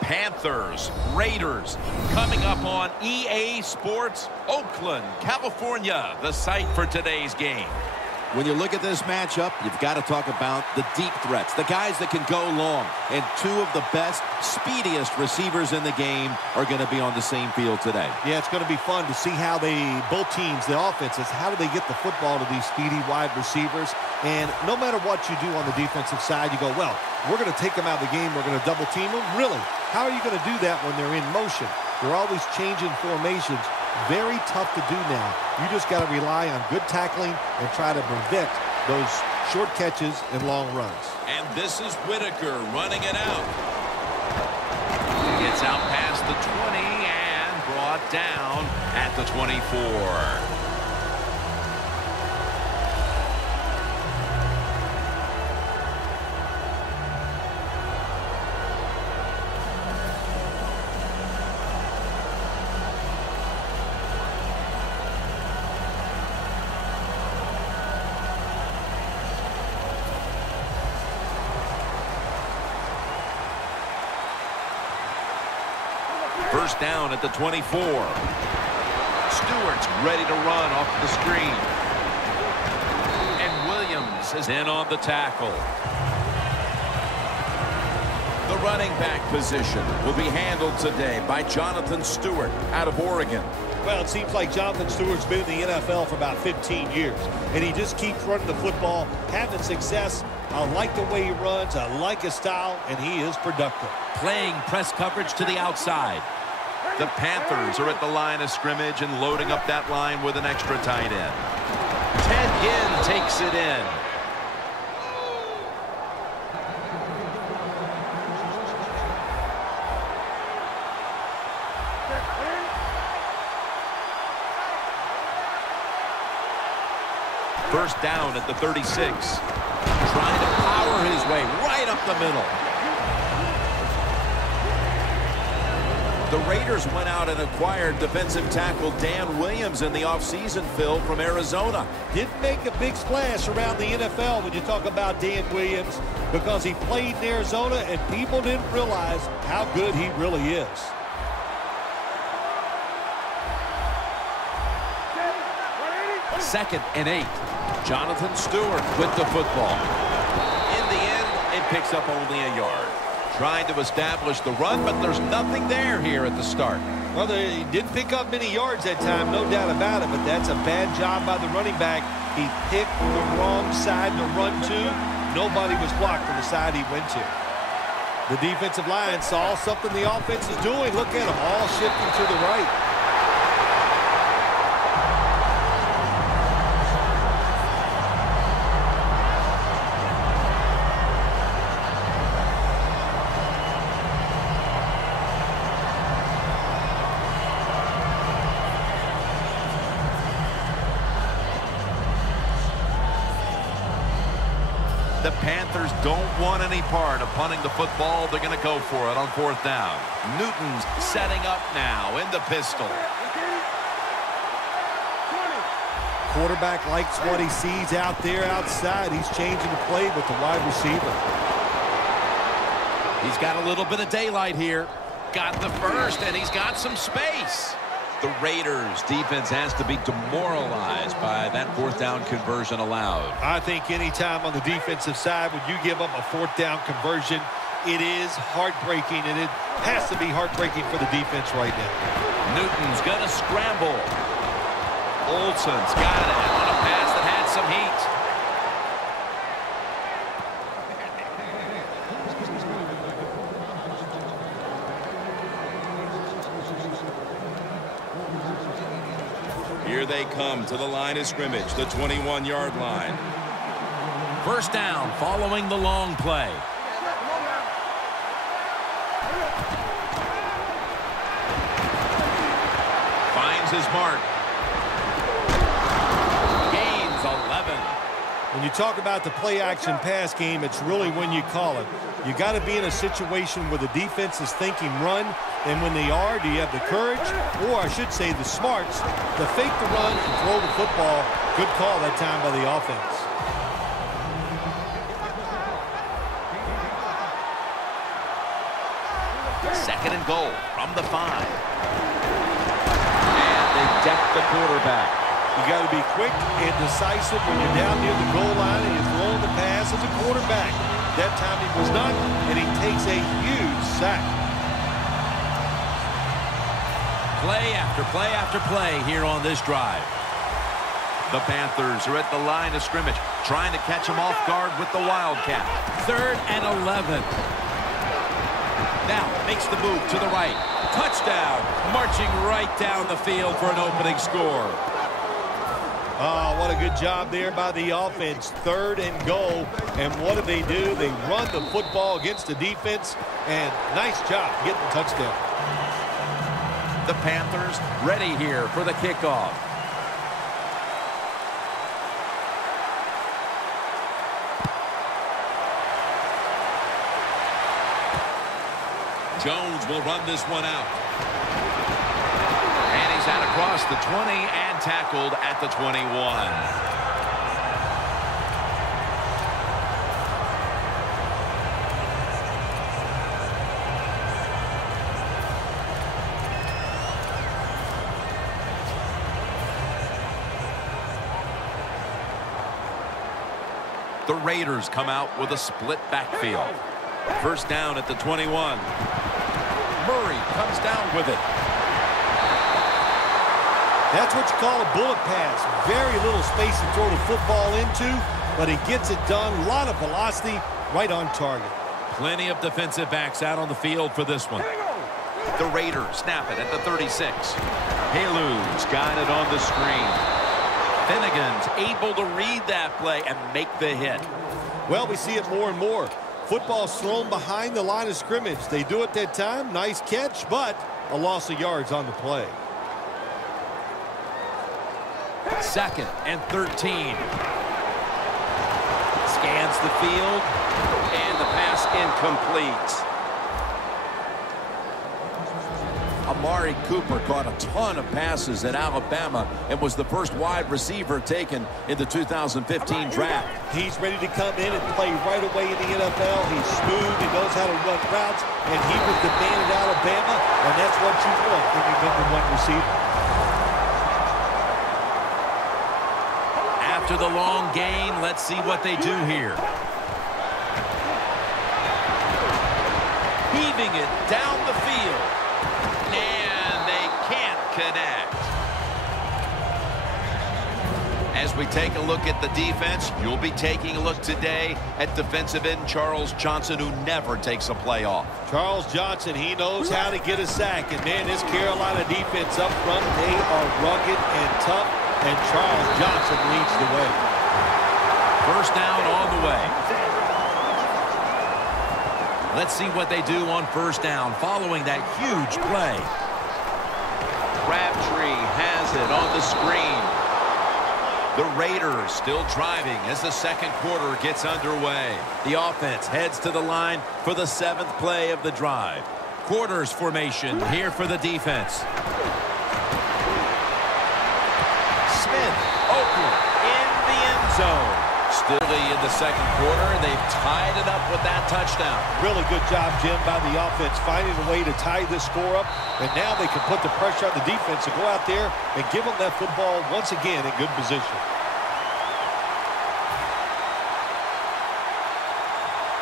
Panthers, Raiders, coming up on EA Sports, Oakland, California, the site for today's game. When you look at this matchup, you've got to talk about the deep threats, the guys that can go long. And two of the best, speediest receivers in the game are going to be on the same field today. Yeah, it's going to be fun to see how both teams, the offenses, how do they get the football to these speedy wide receivers. And no matter what you do on the defensive side, you go, well, we're going to take them out of the game. We're going to double team them. Really? How are you going to do that when they're in motion? They're always changing formations. Very tough to do now. You just got to rely on good tackling and try to prevent those short catches and long runs. And this is Whitaker running it out. Gets out past the 20 and brought down at the 24. First down at the 24. Stewart's ready to run off the screen. And Williams is in on the tackle. The running back position will be handled today by Jonathan Stewart out of Oregon. Well, it seems like Jonathan Stewart's been in the NFL for about 15 years. And he just keeps running the football, having success. I like the way he runs. I like his style, and he is productive. Playing press coverage to the outside. The Panthers are at the line of scrimmage and loading up that line with an extra tight end. Ted Ginn takes it in. First down at the 36. Trying to power his way right up the middle. The Raiders went out and acquired defensive tackle Dan Williams in the offseason, Phil, from Arizona. Didn't make a big splash around the NFL when you talk about Dan Williams because he played in Arizona and people didn't realize how good he really is. Second and 8. Jonathan Stewart with the football. In the end, it picks up only a yard. Trying to establish the run, but there's nothing there here at the start. Well, they didn't pick up many yards that time, no doubt about it, but that's a bad job by the running back. He picked the wrong side to run to. Nobody was blocked on the side he went to. The defensive line saw something the offense is doing. Look at them, all shifting to the right. The Panthers don't want any part of punting the football. They're going to go for it on fourth down. Newton's setting up now in the pistol. Quarterback likes what he sees out there outside. He's changing the play with the wide receiver. He's got a little bit of daylight here. Got the first, and he's got some space. The Raiders defense has to be demoralized by that fourth down conversion allowed. I think any time on the defensive side when you give up a fourth down conversion, it is heartbreaking, and it has to be heartbreaking for the defense right now. Newton's going to scramble. Olsen's got it on a pass that had some heat. Here they come to the line of scrimmage, the 21-yard line. First down following the long play. Finds his mark. Gains 11. When you talk about the play-action pass game, it's really when you call it. You got to be in a situation where the defense is thinking run, and when they are, do you have the courage, or I should say the smarts, to fake the run and throw the football? Good call that time by the offense. Second and goal from the 5. And they deck the quarterback. You got to be quick and decisive when you're down near the goal line and you're throwing the pass as a quarterback. That time he was not, and he takes a huge sack. Play after play after play here on this drive. The Panthers are at the line of scrimmage, trying to catch him off guard with the Wildcat. 3rd and 11. Now makes the move to the right. Touchdown. Marching right down the field for an opening score. Oh, what a good job there by the offense. 3rd and goal. And what do? They run the football against the defense. And nice job getting the touchdown. The Panthers ready here for the kickoff. Jones will run this one out. And he's out across the 20 and tackled at the 21. The Raiders come out with a split backfield. First down at the 21. Murray comes down with it. That's what you call a bullet pass. Very little space to throw the football into, but he gets it done. A lot of velocity, right on target. Plenty of defensive backs out on the field for this one. The Raiders snap it at the 36. Halu's got it on the screen. Finnegan's able to read that play and make the hit. Well, we see it more and more. Football's thrown behind the line of scrimmage. They do it that time. Nice catch, but a loss of yards on the play. 2nd and 13. Scans the field, and the pass incomplete. Amari Cooper caught a ton of passes at Alabama and was the first wide receiver taken in the 2015 draft. He's ready to come in and play right away in the NFL. He's smooth. He knows how to run routes, and he was the man at Alabama, and that's what you want when you're #1 receiver. After the long gain, let's see what they do here. Heaving it down the field. And they can't connect. As we take a look at the defense, you'll be taking a look today at defensive end Charles Johnson, who never takes a play off. Charles Johnson, he knows how to get a sack. And, man, this Carolina defense up front, they are rugged and tough. And Charles Johnson leads the way. First down on the way. Let's see what they do on first down following that huge play. Crabtree has it on the screen. The Raiders still driving as the second quarter gets underway. The offense heads to the line for the 7th play of the drive. Quarters formation here for the defense. Smith, Oakland in the end zone. Still in the second quarter, they've tied it up with that touchdown. Really good job, Jim, by the offense, finding a way to tie this score up. And now they can put the pressure on the defense to go out there and give them that football once again in good position.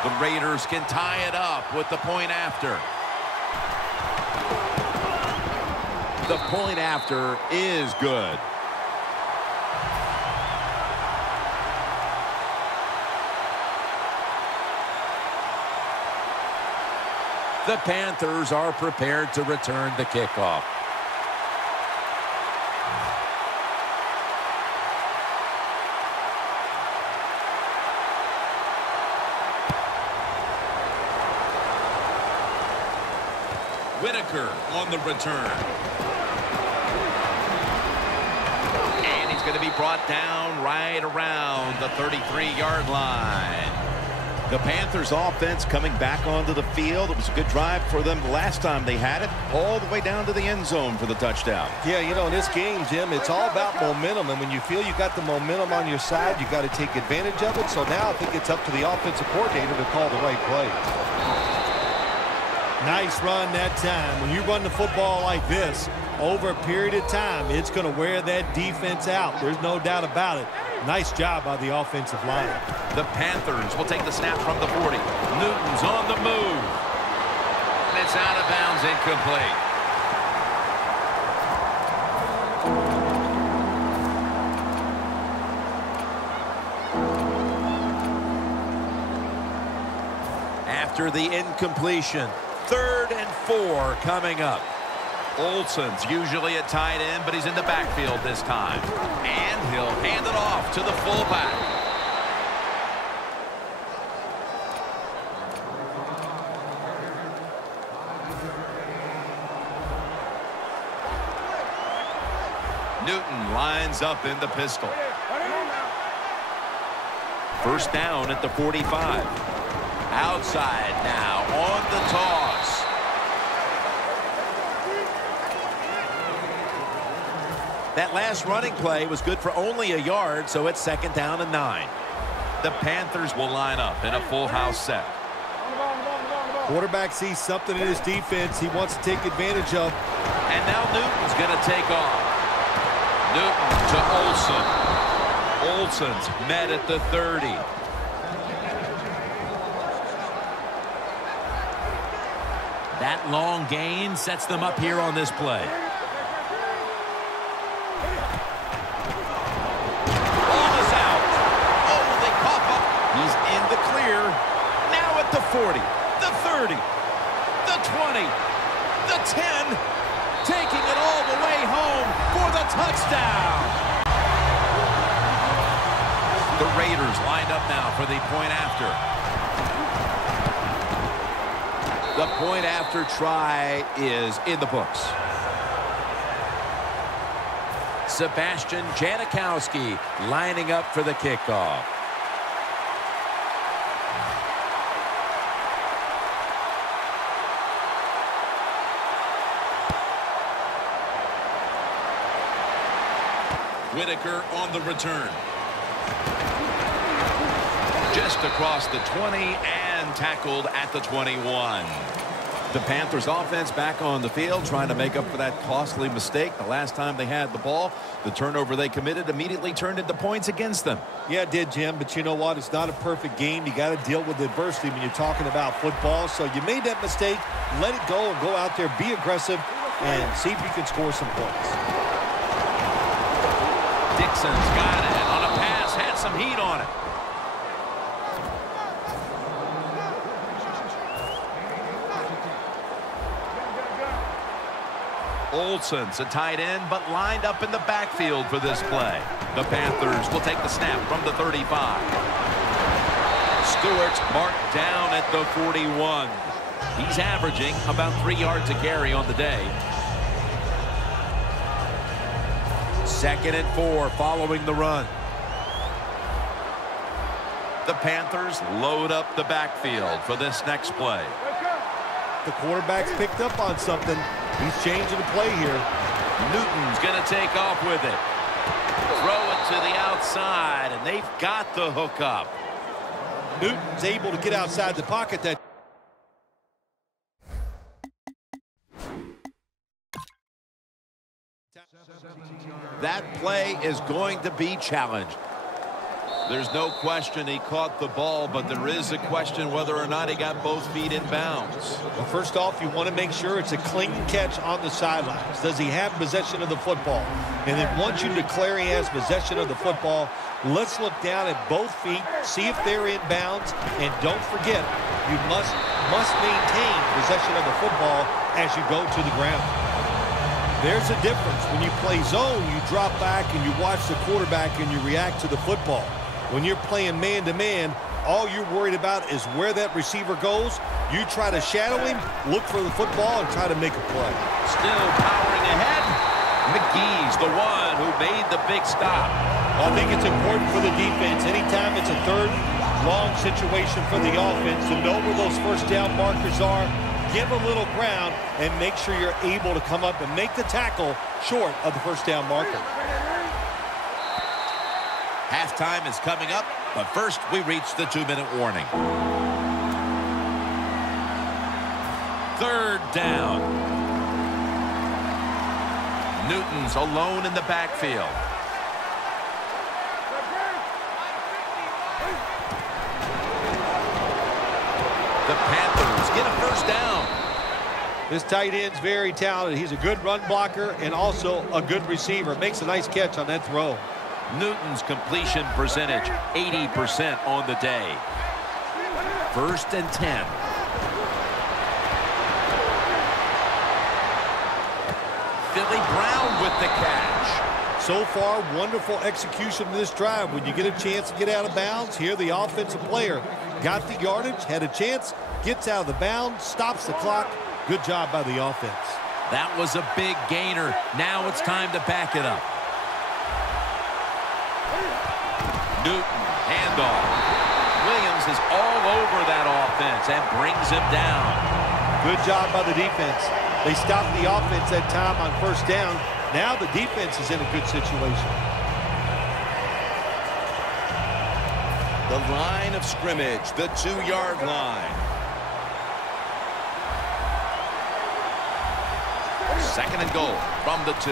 The Raiders can tie it up with the point after. The point after is good. The Panthers are prepared to return the kickoff. Whitaker on the return. And he's going to be brought down right around the 33-yard line. The Panthers offense coming back onto the field. It was a good drive for them the last time they had it, all the way down to the end zone for the touchdown. Yeah, you know, in this game, Jim, it's all about momentum. And when you feel you got the momentum on your side, you got to take advantage of it. So now I think it's up to the offensive coordinator to call the right play. Nice run that time. When you run the football like this, over a period of time, it's going to wear that defense out. There's no doubt about it. Nice job by the offensive line. The Panthers will take the snap from the 40. Newton's on the move. And it's out of bounds, incomplete. After the incompletion, 3rd and 4 coming up. Olsen's usually at tight end, but he's in the backfield this time. And he'll hand it off to the fullback. Newton lines up in the pistol. 1st down at the 45. Outside now on the toss. That last running play was good for only a yard, so it's 2nd down and 9. The Panthers will line up in a full house set. Quarterback sees something in his defense he wants to take advantage of. And now Newton's going to take off. Newton to Olsen. Olsen's met at the 30. That long gain sets them up here on this play. Ball is out. Oh, they cough up. He's in the clear. Now at the 40, the 30, the 20, the 10. Taking it all the way home for the touchdown. The Raiders lined up now for the point after. The point after try is in the books. Sebastian Janikowski lining up for the kickoff. Whitaker on the return. Just across the 20 and tackled at the 21. The Panthers offense back on the field trying to make up for that costly mistake. The last time they had the ball, the turnover they committed immediately turned into points against them. Yeah, it did, Jim, but you know what? It's not a perfect game. You got to deal with adversity when you're talking about football. So you made that mistake, let it go, and go out there, be aggressive, and see if you can score some points. Dixon's got it on a pass, had some heat on it. Olsen's a tight end, but lined up in the backfield for this play. The Panthers will take the snap from the 35. Stewart's marked down at the 41. He's averaging about 3 yards a carry on the day. 2nd and 4 following the run. The Panthers load up the backfield for this next play. The quarterback's picked up on something. He's changing the play here. Newton's going to take off with it. Throw it to the outside, and they've got the hook up. Newton's able to get outside the pocket. That play is going to be challenged. There's no question he caught the ball, but there is a question whether or not he got both feet in bounds. Well, first off, you want to make sure it's a clean catch on the sidelines. Does he have possession of the football? And then once you declare he has possession of the football, let's look down at both feet, see if they're in bounds, and don't forget, you must maintain possession of the football as you go to the ground. There's a difference. When you play zone, you drop back and you watch the quarterback and you react to the football. When you're playing man-to-man, all you're worried about is where that receiver goes. You try to shadow him, look for the football, and try to make a play. Still powering ahead. McGee's the one who made the big stop. I think it's important for the defense. Anytime it's a third long situation for the offense, to know where those first down markers are, give a little ground, and make sure you're able to come up and make the tackle short of the first down marker. Halftime is coming up, but first we reach the 2-minute warning. Third down. Newton's alone in the backfield. The Panthers get a first down. This tight end's very talented. He's a good run blocker and also a good receiver. Makes a nice catch on that throw. Newton's completion percentage, 80% on the day. First and 10. Philly Brown with the catch. So far, wonderful execution of this drive. When you get a chance to get out of bounds, here the offensive player got the yardage, had a chance, gets out of the bounds, stops the clock. Good job by the offense. That was a big gainer. Now it's time to back it up. Newton, handoff. Williams is all over that offense and brings him down. Good job by the defense. They stopped the offense that time on first down. Now the defense is in a good situation. The line of scrimmage, the 2-yard line. Second and goal from the 2.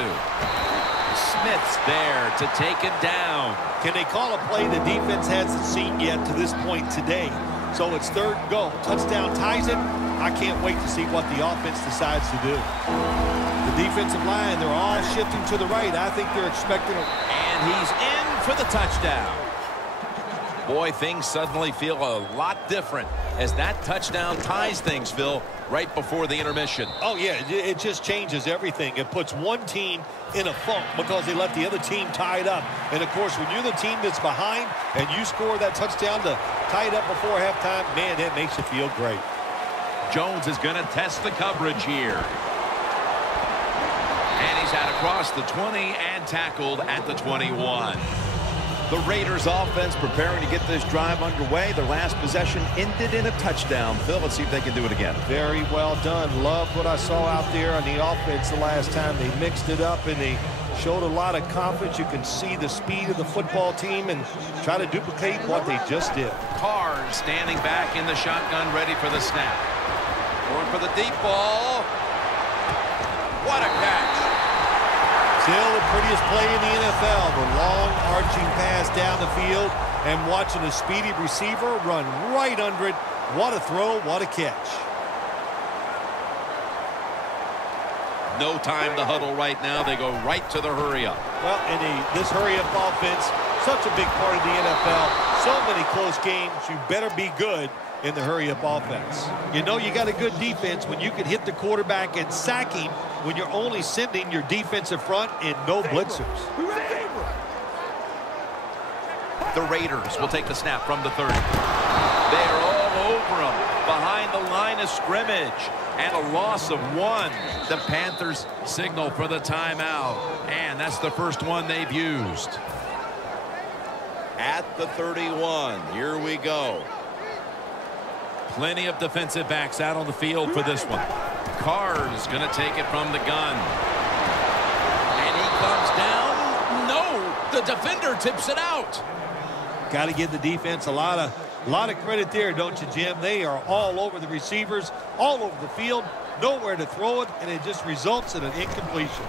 Smith's there to take him down. Can they call a play the defense hasn't seen yet to this point today? So it's third and goal. Touchdown ties it. I can't wait to see what the offense decides to do. The defensive line, they're all shifting to the right. I think they're expecting And he's in for the touchdown. Boy, things suddenly feel a lot different as that touchdown ties things, Phil, right before the intermission. Oh, yeah, it just changes everything. It puts one team in a funk because they let the other team tie it up. And, of course, when you're the team that's behind and you score that touchdown to tie it up before halftime, man, that makes you feel great. Jones is going to test the coverage here. And he's out across the 20 and tackled at the 21. The Raiders offense preparing to get this drive underway. Their last possession ended in a touchdown. Phil, let's see if they can do it again. Very well done. Loved what I saw out there on the offense the last time. They mixed it up and they showed a lot of confidence. You can see the speed of the football team and try to duplicate what they just did. Carr standing back in the shotgun, ready for the snap. Going for the deep ball. What a catch. Still the prettiest play in the NFL, the long arching pass down the field and watching a speedy receiver run right under it. What a throw, what a catch. No time to huddle right now. They go right to the hurry-up. Well, in this hurry-up offense, such a big part of the NFL. So many close games, you better be good in the hurry-up offense. You know you got a good defense when you can hit the quarterback and sack him when you're only sending your defensive front and no blitzers. The Raiders will take the snap from the 30. They're all over him behind the line of scrimmage. And a loss of 1. The Panthers signal for the timeout. And that's the first one they've used. At the 31, here we go. Plenty of defensive backs out on the field for this one. Carr's going to take it from the gun. And he comes down. No, the defender tips it out. Got to give the defense a lot of credit there, don't you, Jim? They are all over the receivers, all over the field, nowhere to throw it, and it just results in an incompletion.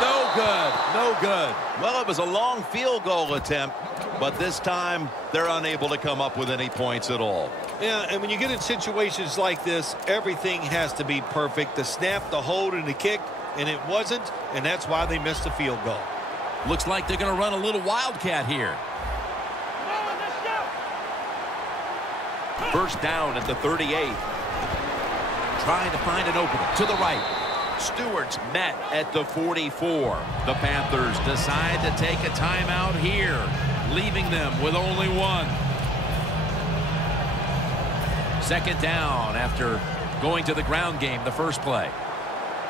No good, no good. Well, it was a long field goal attempt, but this time they're unable to come up with any points at all. Yeah, and when you get in situations like this, everything has to be perfect. The snap, the hold, and the kick, and it wasn't, and that's why they missed the field goal. Looks like they're going to run a little wildcat here. First down at the 38. Trying to find an opening to the right. Stewart's met at the 44. The Panthers decide to take a timeout here, leaving them with only 1. Second down after going to the ground game the first play.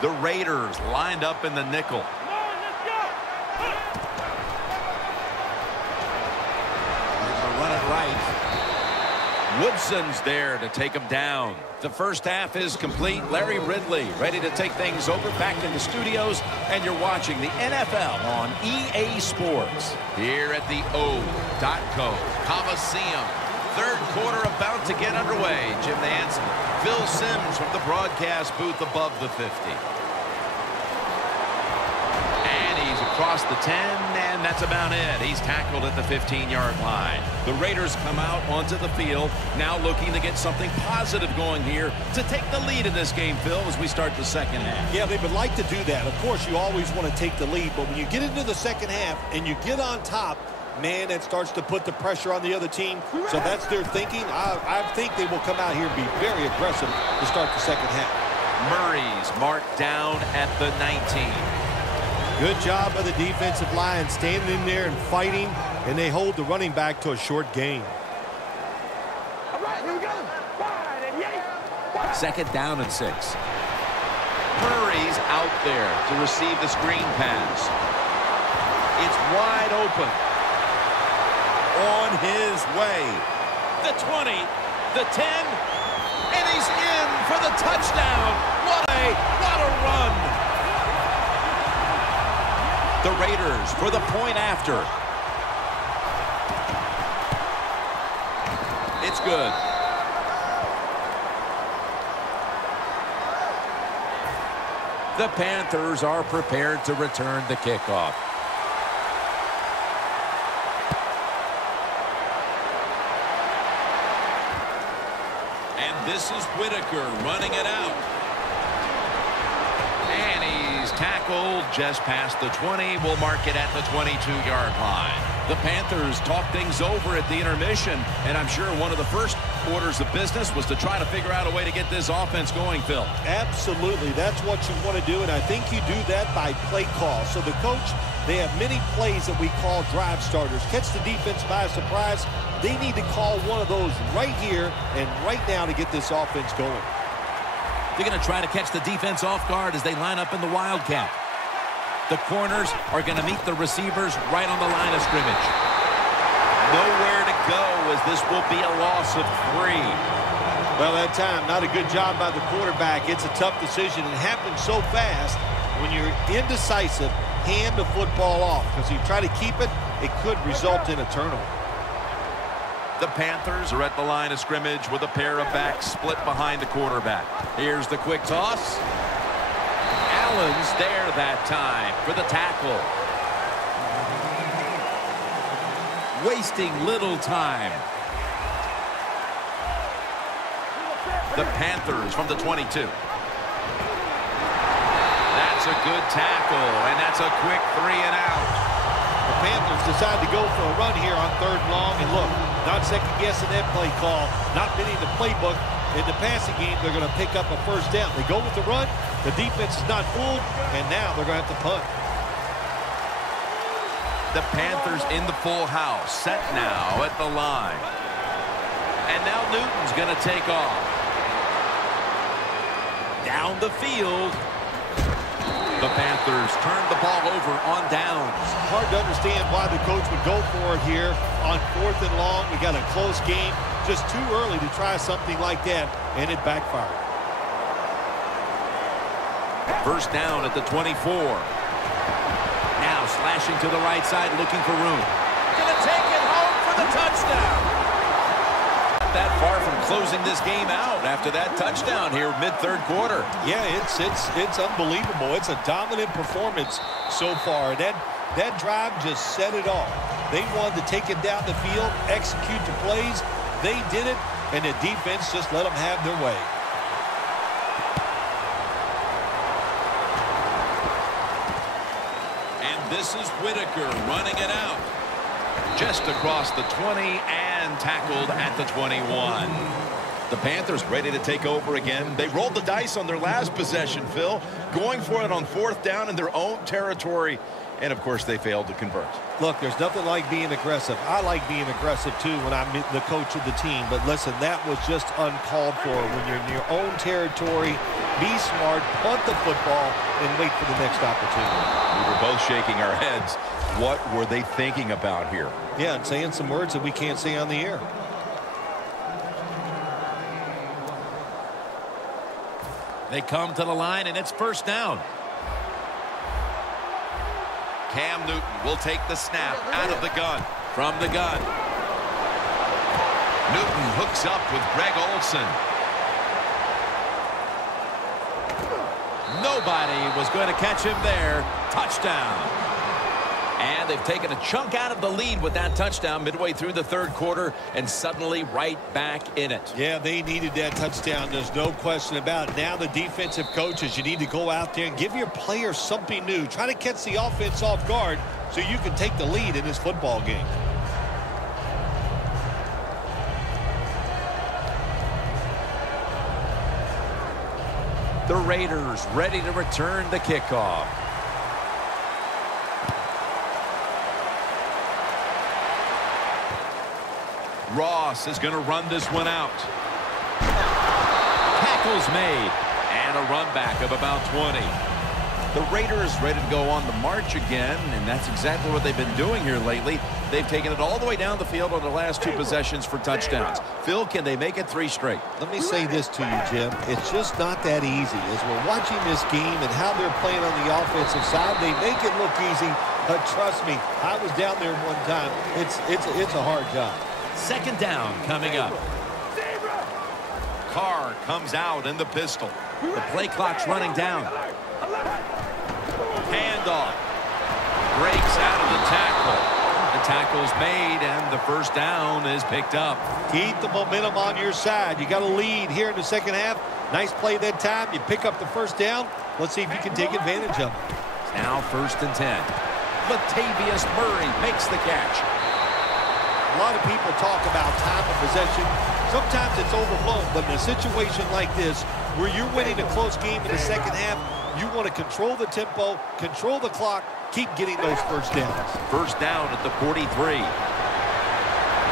The Raiders lined up in the nickel. Run it right. Woodson's there to take him down. The first half is complete. Larry Ridley ready to take things over back in the studios, and you're watching the NFL on EA Sports here at the O.co Coliseum. Third quarter about to get underway. Jim Hansen, Phil Simms from the broadcast booth above the 50. And he's across the 10, and that's about it. He's tackled at the 15-yard line. The Raiders come out onto the field, now looking to get something positive going here to take the lead in this game, Phil, as we start the second half. Yeah, they would like to do that. Of course, you always want to take the lead, but when you get into the second half and you get on top, man, that starts to put the pressure on the other team. So that's their thinking. I think they will come out here and be very aggressive to start the second half. Murray's marked down at the 19. Good job by the defensive line standing in there and fighting, and they hold the running back to a short gain. All right, here we go. 5 and 8. Second down and 6. Murray's out there to receive the screen pass. It's wide open. On his way. The 20, the 10, and he's in for the touchdown. What a run. The Raiders for the point after. It's good. The Panthers are prepared to return the kickoff. This is Whitaker running it out. And he's tackled just past the 20. We'll mark it at the 22-yard line. The Panthers talk things over at the intermission, and I'm sure one of the first orders of business was to try to figure out a way to get this offense going, Phil. Absolutely. That's what you want to do, and I think you do that by play call. So the coach, they have many plays that we call drive starters. Catch the defense by surprise. They need to call one of those right here and right now to get this offense going. They're going to try to catch the defense off guard as they line up in the wildcat. The corners are going to meet the receivers right on the line of scrimmage. Nowhere to go as this will be a loss of 3. Well, that time, not a good job by the quarterback. It's a tough decision. It happens so fast. When you're indecisive, hand the football off, because if you try to keep it, it could result in a turnover. The Panthers are at the line of scrimmage with a pair of backs split behind the quarterback. Here's the quick toss. Allen's there that time for the tackle. Wasting little time. The Panthers from the 22. That's a good tackle, and that's a quick 3 and out. The Panthers decide to go for a run here on 3rd and long, and look, not second-guessing that play call, not bending the playbook. In the passing game, they're going to pick up a first down. They go with the run, the defense is not fooled, and now they're going to have to punt. The Panthers in the full house, set now at the line. And now Newton's going to take off. Down the field. The Panthers turned the ball over on downs. Hard to understand why the coach would go for it here on 4th and long. We got a close game. Just too early to try something like that, and it backfired. First down at the 24. Now slashing to the right side, looking for room. Gonna take it home for the touchdown. Not that far from closing this game out after that touchdown here mid-3rd quarter. Yeah, it's unbelievable. It's a dominant performance so far. That drive just set it all. They wanted to take it down the field, execute the plays. They did it, and the defense just let them have their way. And this is Whitaker running it out. Just across the 20 and tackled at the 21. The Panthers ready to take over again. They rolled the dice on their last possession, Phil, going for it on 4th down in their own territory. And, of course, they failed to convert. Look, there's nothing like being aggressive. I like being aggressive, too, when I'm the coach of the team. But, listen, that was just uncalled for. When you're in your own territory, be smart, punt the football, and wait for the next opportunity. We were both shaking our heads. What were they thinking about here? Yeah, and saying some words that we can't say on the air. They come to the line, and it's first down. Cam Newton will take the snap out of the gun. From the gun. Newton hooks up with Greg Olsen. Nobody was going to catch him there. Touchdown. And they've taken a chunk out of the lead with that touchdown midway through the third quarter and suddenly right back in it. Yeah, they needed that touchdown. There's no question about it. Now the defensive coaches, you need to go out there and give your players something new. Try to catch the offense off guard so you can take the lead in this football game. The Raiders ready to return the kickoff. Ross is going to run this one out. Tackles made. And a run back of about 20. The Raiders ready to go on the march again, and that's exactly what they've been doing here lately. They've taken it all the way down the field on the last 2 possessions for touchdowns. Phil, can they make it 3 straight? Let me say this to you, Jim. It's just not that easy. As we're watching this game and how they're playing on the offensive side, they make it look easy. But trust me, I was down there one time. It's a hard job. Second down coming up. Carr comes out in the pistol. The play clock's running down. Handoff. Breaks out of the tackle. The tackle's made, and the first down is picked up. Keep the momentum on your side. You got a lead here in the second half. Nice play that time. You pick up the first down. Let's see if you can take advantage of it. Now 1st and 10. Latavius Murray makes the catch. A lot of people talk about time of possession. Sometimes it's overblown, but in a situation like this, where you're winning a close game in the second half, you want to control the tempo, control the clock, keep getting those first downs. First down at the 43.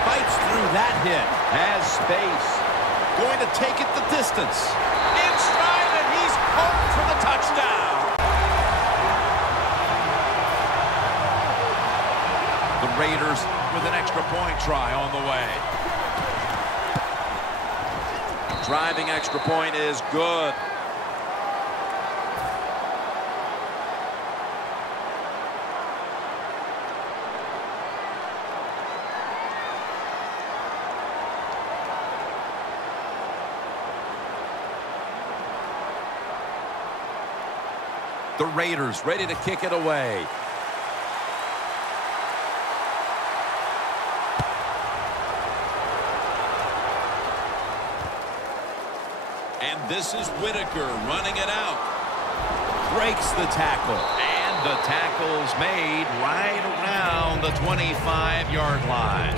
Fights through that hit. Has space. Going to take it the distance. In stride, and he's home for the touchdown. The Raiders with an extra point try on the way. Driving extra point is good. The Raiders ready to kick it away. And this is Whitaker running it out. Breaks the tackle. And the tackle's made right around the 25-yard line.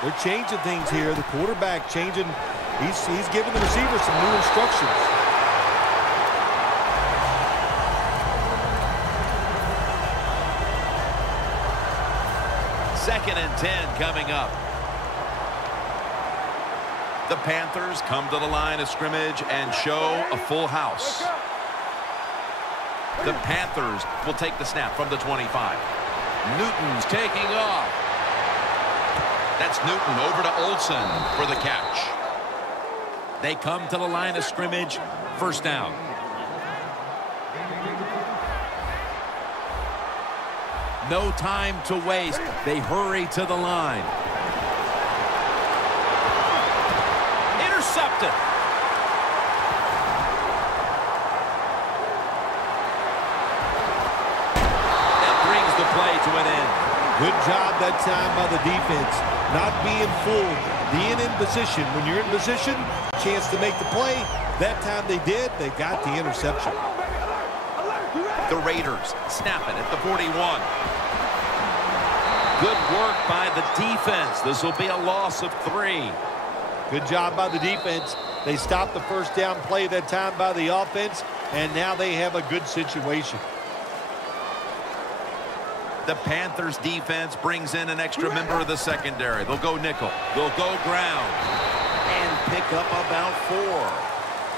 They're changing things here. The quarterback changing. He's giving the receivers some new instructions. Second and 10 coming up. The Panthers come to the line of scrimmage and show a full house. The Panthers will take the snap from the 25. Newton's taking off. That's Newton over to Olsen for the catch. They come to the line of scrimmage. First down. No time to waste. They hurry to the line. Intercepted. That brings the play to an end. Good job that time by the defense. Not being fooled. Being in position. When you're in position, chance to make the play. That time they did. They got the interception. The Raiders snap it at the 41. Good work by the defense. This will be a loss of 3. Good job by the defense. They stopped the first down play that time by the offense, and now they have a good situation. The Panthers defense brings in an extra member of the secondary. They'll go nickel. They'll go ground. And pick up about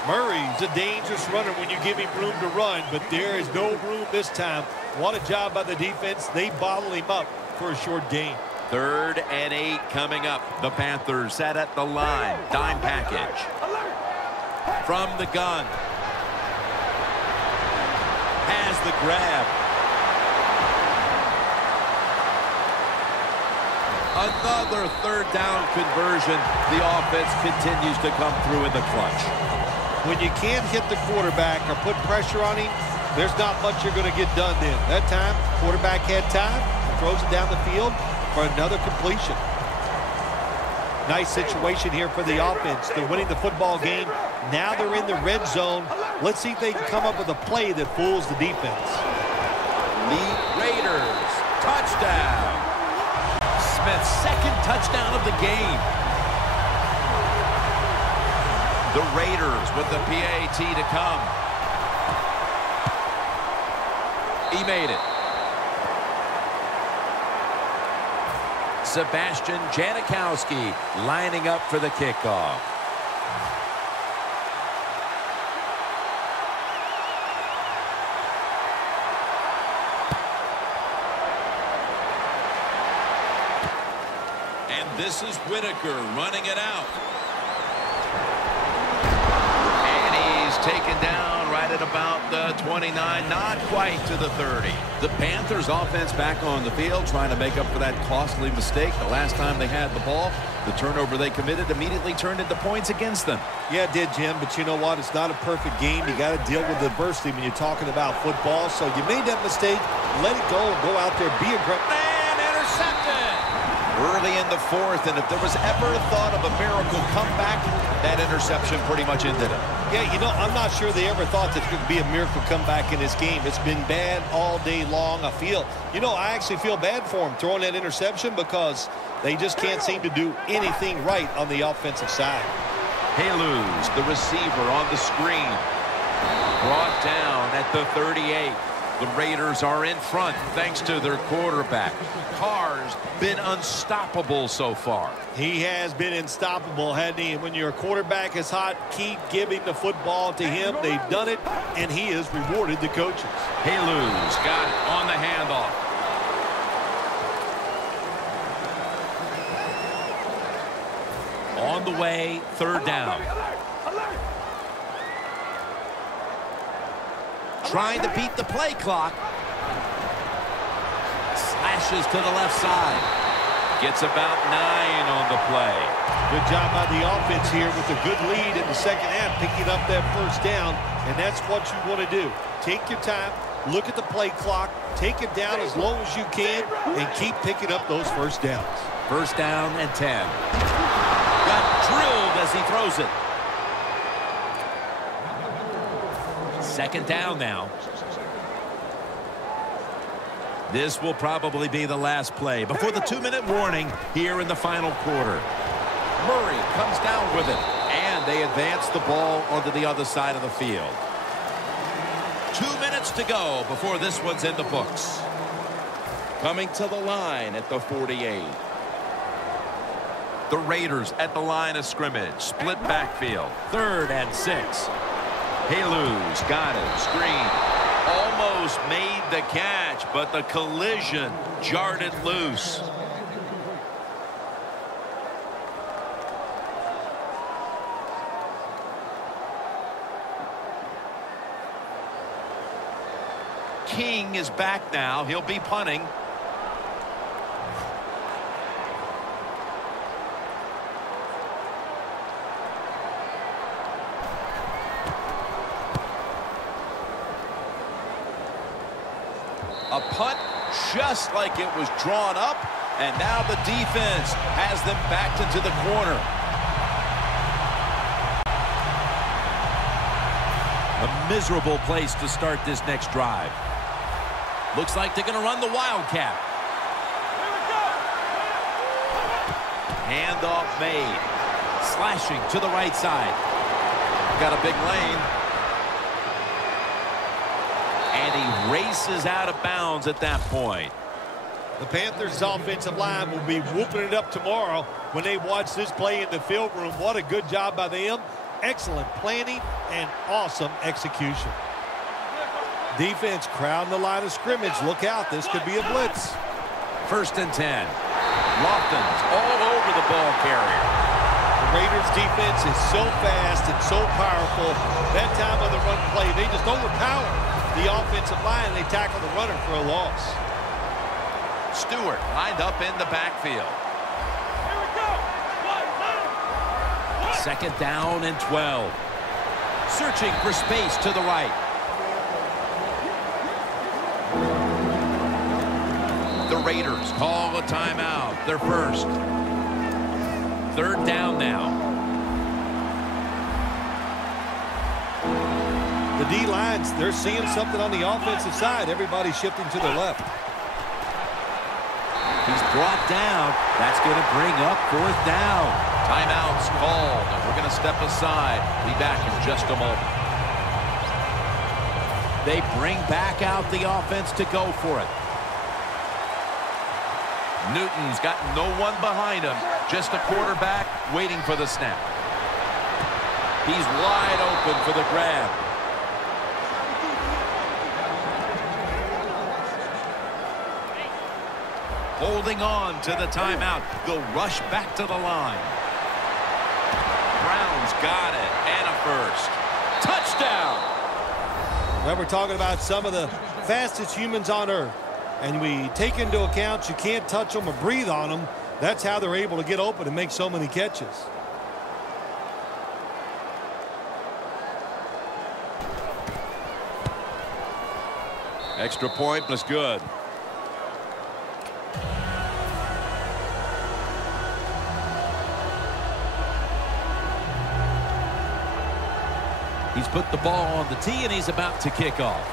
4. Murray's a dangerous runner when you give him room to run, but there is no room this time. What a job by the defense. They bottle him up for a short gain. 3rd and 8 coming up. The Panthers set at the line. Dime package. From the gun. Has the grab. Another 3rd down conversion. The offense continues to come through in the clutch. When you can't hit the quarterback or put pressure on him, there's not much you're going to get done then. That time, quarterback had time, throws it down the field for another completion. Nice situation here for the offense. They're winning the football game. Now they're in the red zone. Let's see if they can come up with a play that fools the defense. The Raiders, touchdown. Smith's 2nd touchdown of the game. The Raiders with the PAT to come. He made it. Sebastian Janikowski lining up for the kickoff. And this is Whitaker running it out. And he's taken down right at about the 29, not quite to the 30. The Panthers offense back on the field trying to make up for that costly mistake. The last time they had the ball, the turnover they committed immediately turned into points against them. Yeah, it did, Jim, but you know what? It's not a perfect game. You got to deal with adversity when you're talking about football. So you made that mistake, let it go, and go out there, be aggressive. And intercepted. Early in the 4th, and if there was ever a thought of a miracle comeback, that interception pretty much ended it. Yeah, you know, I'm not sure they ever thought that there could be a miracle comeback in this game. It's been bad all day long. I actually feel bad for them throwing that interception because they just can't seem to do anything right on the offensive side. Haluz, the receiver on the screen. Brought down at the 38. The Raiders are in front thanks to their quarterback. Carr's been unstoppable so far. He has been unstoppable, hasn't he? When your quarterback is hot, keep giving the football to him. They've done it, and he has rewarded the coaches. Haluz got it on the handoff. On the way, 3rd down. Trying to beat the play clock. Slashes to the left side. Gets about 9 on the play. Good job by the offense here with a good lead in the 2nd half, picking up that 1st down, and that's what you want to do. Take your time, look at the play clock, take it down as low as you can, and keep picking up those 1st downs. 1st down and 10. Got drilled as he throws it. 2nd down now. This will probably be the last play before the 2-minute warning here in the final quarter. Murray comes down with it, and they advance the ball onto the other side of the field. 2 minutes to go before this one's in the books. Coming to the line at the 48. The Raiders at the line of scrimmage. Split backfield. 3rd and 6. Haluz got it. Screen. Almost made the catch, but the collision jarred it loose. King is back now. He'll be punting. A punt just like it was drawn up, and now the defense has them backed into the corner. A miserable place to start this next drive. Looks like they're going to run the Wildcat. Handoff made. Slashing to the right side. Got a big lane. And he races out of bounds at that point. The Panthers' offensive line will be whooping it up tomorrow when they watch this play in the field room. What a good job by them. Excellent planning and awesome execution. Defense crowding the line of scrimmage. Look out. This could be a blitz. 1st and 10. Lofton's all over the ball carrier. The Raiders' defense is so fast and so powerful. That time of the run play, they just overpower the offensive line, and they tackle the runner for a loss. Stewart lined up in the backfield. Here we go. Second down and 12. Searching for space to the right. The Raiders call a timeout. Their first. Third down now. The D-lines, they're seeing something on the offensive side. Everybody's shifting to the left. He's brought down. That's going to bring up fourth down. Timeout's called, and we're going to step aside. Be back in just a moment. They bring back out the offense to go for it. Newton's got no one behind him. Just a quarterback waiting for the snap. He's wide open for the grab. Holding on to the timeout. They'll rush back to the line. Brown's got it. And a first. Touchdown! Well, we're talking about some of the fastest humans on earth. And we take into account you can't touch them or breathe on them. That's how they're able to get open and make so many catches. Extra point was good. He's put the ball on the tee, and he's about to kick off.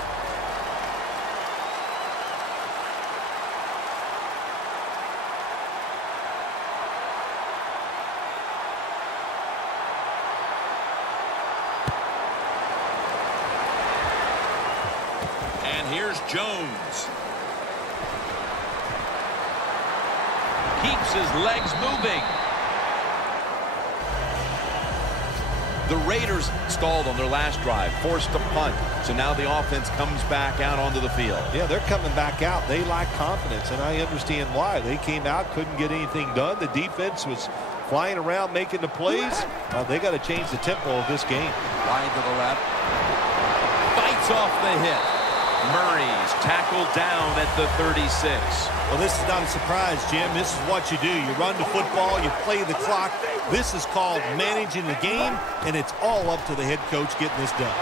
And here's Jones. Keeps his legs moving. The Raiders stalled on their last drive, forced a punt. So now the offense comes back out onto the field. Yeah, they're coming back out. They lack confidence, and I understand why. They came out, couldn't get anything done. The defense was flying around, making the plays. They got to change the tempo of this game. Wide to the left. Fights off the hit. Murray's tackled down at the 36. Well, this is not a surprise, Jim. This is what you do. You run the football, you play the clock. This is called managing the game, and it's all up to the head coach getting this done.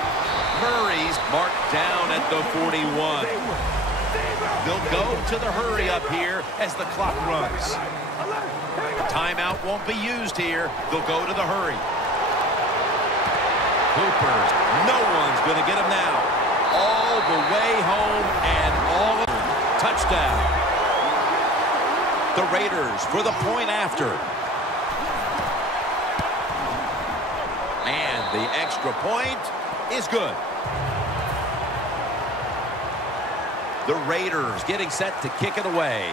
Murray's marked down at the 41. They'll go to the hurry up here as the clock runs. Timeout won't be used here. They'll go to the hurry. Hoopers, no one's going to get him now. All the way home and all of touchdown. The Raiders for the point after. And the extra point is good. The Raiders getting set to kick it away.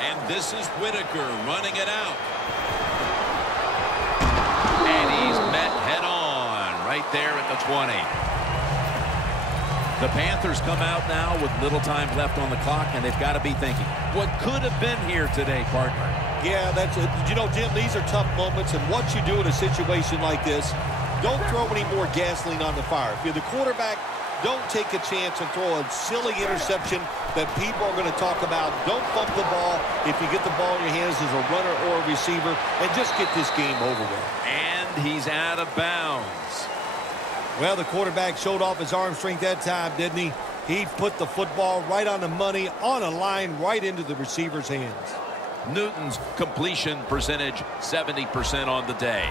And this is Whitaker running it out. And he's met head on right there at the 20. The Panthers come out now with little time left on the clock, and they've got to be thinking, what could have been here today, partner? Yeah, that's it. You know, Jim, these are tough moments, and what you do in a situation like this, don't throw any more gasoline on the fire. If you're the quarterback, don't take a chance and throw a silly interception that people are going to talk about. Don't bump the ball if you get the ball in your hands as a runner or a receiver, and just get this game over with. And he's out of bounds. Well, the quarterback showed off his arm strength that time, didn't he? He put the football right on the money, on a line, right into the receiver's hands. Newton's completion percentage, 70% on the day.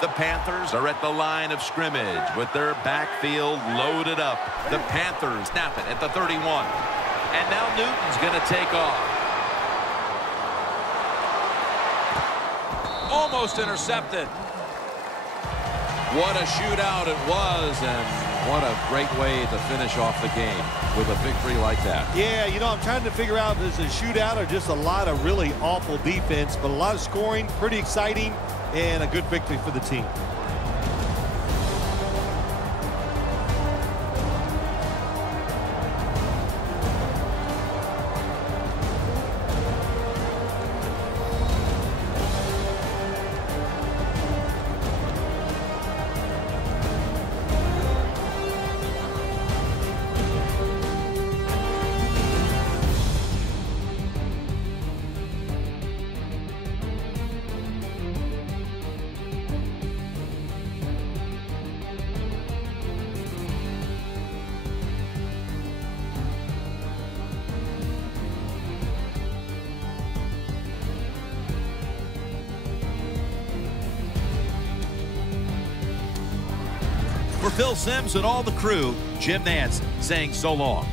The Panthers are at the line of scrimmage with their backfield loaded up. The Panthers snap it at the 31. And now Newton's going to take off. Almost intercepted. What a shootout it was, and what a great way to finish off the game with a victory like that. Yeah, you know, I'm trying to figure out if it's a shootout or just a lot of really awful defense, but a lot of scoring, pretty exciting, and a good victory for the team. For Phil Simms and all the crew, Jim Nance saying so long.